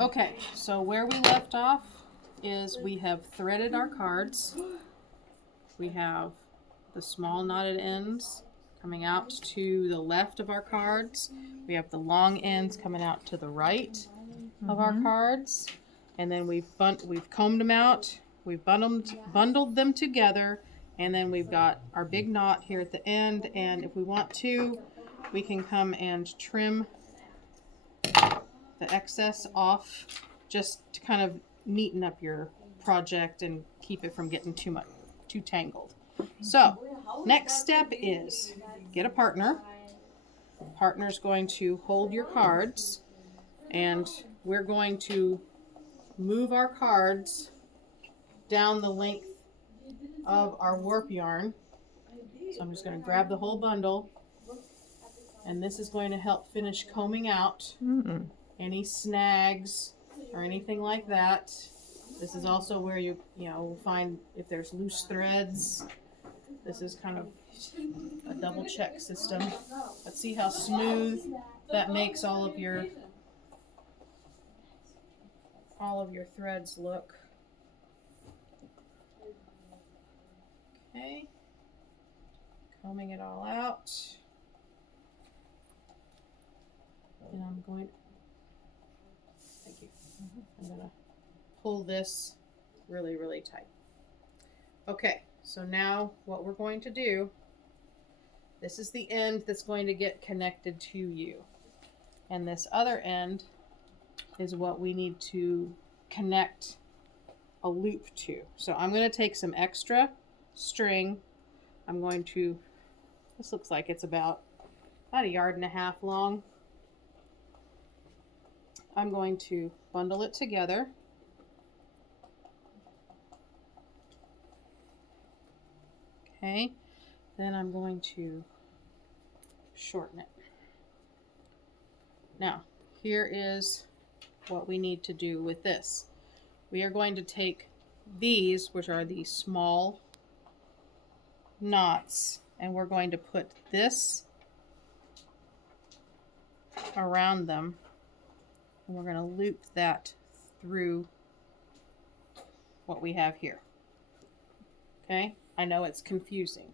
Okay, so where we left off is we have threaded our cards. We have the small knotted ends coming out to the left of our cards. We have the long ends coming out to the right of our cards. And then we've combed them out. We've bundled them together. And then we've got our big knot here at the end. And if we want to, we can come and trim the excess off just to kind of neaten up your project and keep it from getting too tangled. So next step is get a partner. Partner's going to hold your cards, and we're going to move our cards down the length of our warp yarn. So I'm just going to grab the whole bundle, and this is going to help finish combing out any snags or anything like that. This is also where you find if there's loose threads. This is kind of a double check system. Let's see how smooth that makes all of your threads look. Okay. Combing it all out. And I'm going to pull this really, really tight. Okay, so now what we're going to do, this is the end that's going to get connected to you. And this other end is what we need to connect a loop to. So I'm going to take some extra string. I'm going to, this looks like it's about 1.5 yards long. I'm going to bundle it together. Okay, then I'm going to shorten it. Now, here is what we need to do with this. We are going to take these, which are these small knots, and we're going to put this around them, and we're going to loop that through what we have here. Okay, I know it's confusing,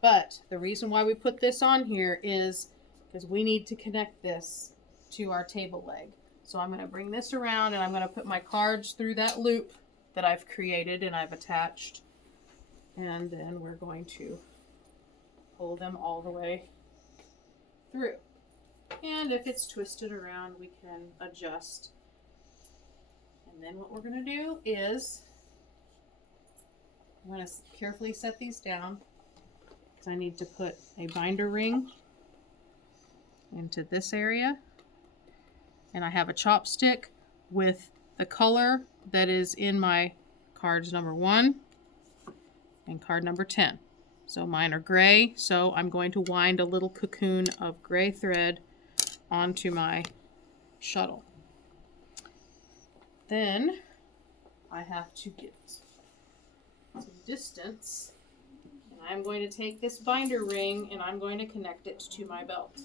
but the reason why we put this on here is because we need to connect this to our table leg. So I'm going to bring this around, and I'm going to put my cards through that loop that I've created and I've attached, and then we're going to pull them all the way through. And if it's twisted around, we can adjust. And then what we're going to do is I'm going to carefully set these down, because I need to put a binder ring into this area. And I have a chopstick with the color that is in my cards number 1 and card number 10. So mine are gray, so I'm going to wind a little cocoon of gray thread onto my shuttle. Then I have to get some distance, and I'm going to take this binder ring and I'm going to connect it to my belt.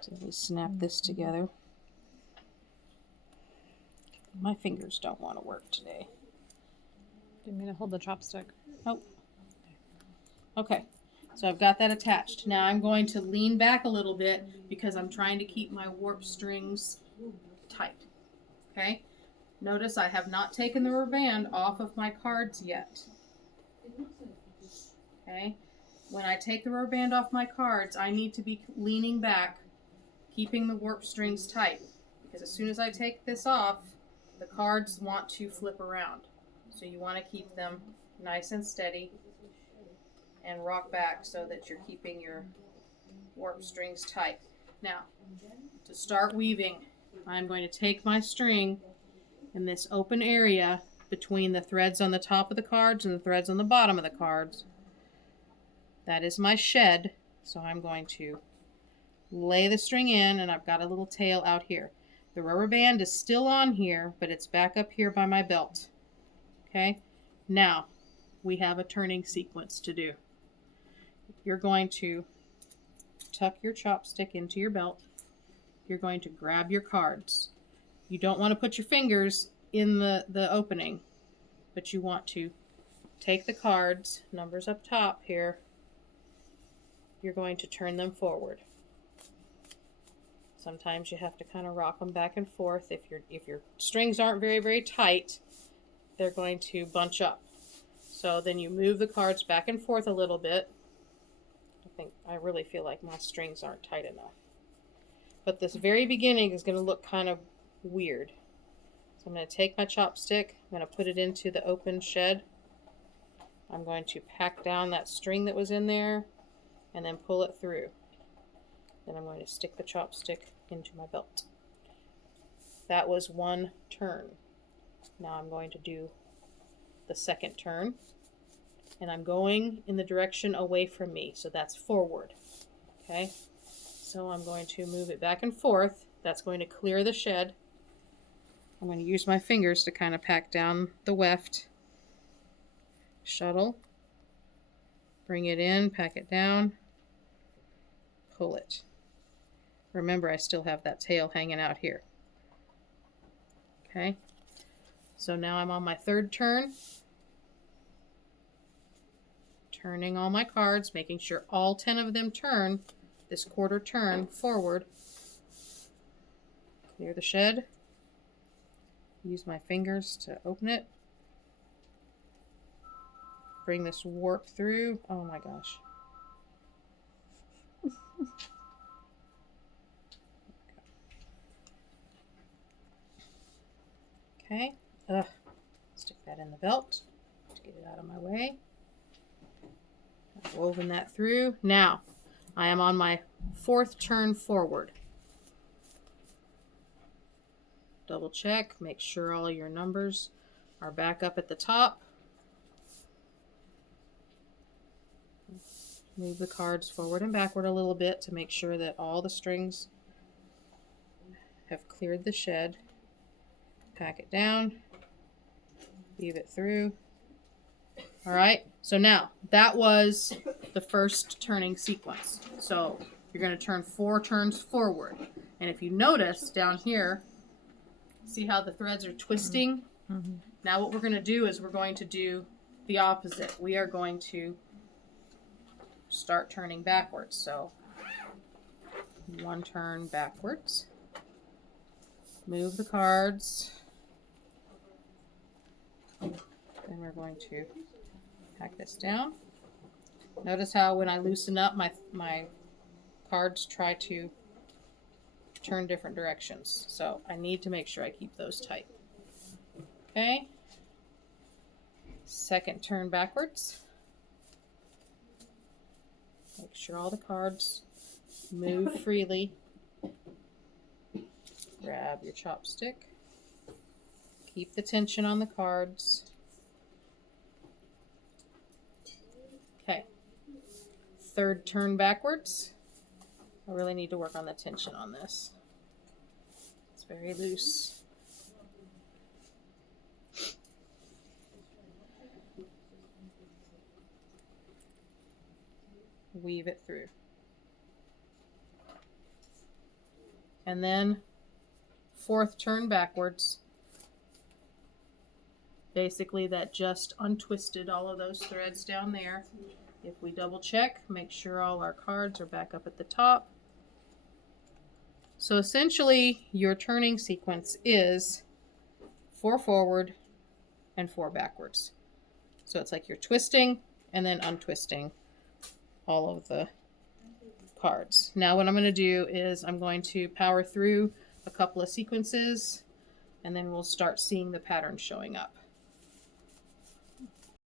So we snap this together. My fingers don't want to work today. Didn't mean to hold the chopstick. Nope. Okay, so I've got that attached. Now I'm going to lean back a little bit because I'm trying to keep my warp strings tight. Okay, notice I have not taken the rubber band off of my cards yet. Okay, when I take the rubber band off my cards, I need to be leaning back, keeping the warp strings tight, because as soon as I take this off, the cards want to flip around. So you want to keep them nice and steady and rock back so that you're keeping your warp strings tight. Now, to start weaving, I'm going to take my string in this open area between the threads on the top of the cards and the threads on the bottom of the cards. That is my shed, so I'm going to lay the string in, and I've got a little tail out here. The rubber band is still on here, but it's back up here by my belt. Okay, now we have a turning sequence to do. You're going to tuck your chopstick into your belt. You're going to grab your cards. You don't want to put your fingers in the opening, but you want to take the cards, numbers up top here. You're going to turn them forward. Sometimes you have to kind of rock them back and forth. If your strings aren't very, very tight, they're going to bunch up. So then you move the cards back and forth a little bit. I really feel like my strings aren't tight enough. But this very beginning is going to look kind of weird. So I'm going to take my chopstick, I'm going to put it into the open shed. I'm going to pack down that string that was in there and then pull it through. Then I'm going to stick the chopstick into my belt. That was one turn. Now I'm going to do the second turn. And I'm going in the direction away from me, so that's forward. Okay? So I'm going to move it back and forth. That's going to clear the shed. I'm going to use my fingers to kind of pack down the weft. Shuttle. Bring it in, pack it down. Pull it. Remember, I still have that tail hanging out here. Okay? So now I'm on my third turn. Turning all my cards, making sure all 10 of them turn this quarter turn forward. Clear the shed. Use my fingers to open it. Bring this warp through. Oh my gosh. Okay. Stick that in the belt to get it out of my way. I've woven that through. Now, I am on my fourth turn forward. Double check, make sure all your numbers are back up at the top. Move the cards forward and backward a little bit to make sure that all the strings have cleared the shed. Pack it down, weave it through. All right, so now that was the first turning sequence. So you're going to turn 4 turns forward. And if you notice down here, see how the threads are twisting? Mm-hmm. Now what we're going to do is we're going to do the opposite. We are going to start turning backwards. So 1 turn backwards. Move the cards. Then we're going to pack this down. Notice how when I loosen up, my cards try to turn different directions. So I need to make sure I keep those tight. Okay. Second turn backwards. Make sure all the cards move freely. Grab your chopstick. Keep the tension on the cards. Okay. Third turn backwards. I really need to work on the tension on this. It's very loose. Weave it through. And then fourth turn backwards. Basically that just untwisted all of those threads down there. If we double check, make sure all our cards are back up at the top. So essentially your turning sequence is 4 forward and 4 backwards. So it's like you're twisting and then untwisting all of the cards. Now what I'm going to do is I'm going to power through a couple of sequences and then we'll start seeing the pattern showing up.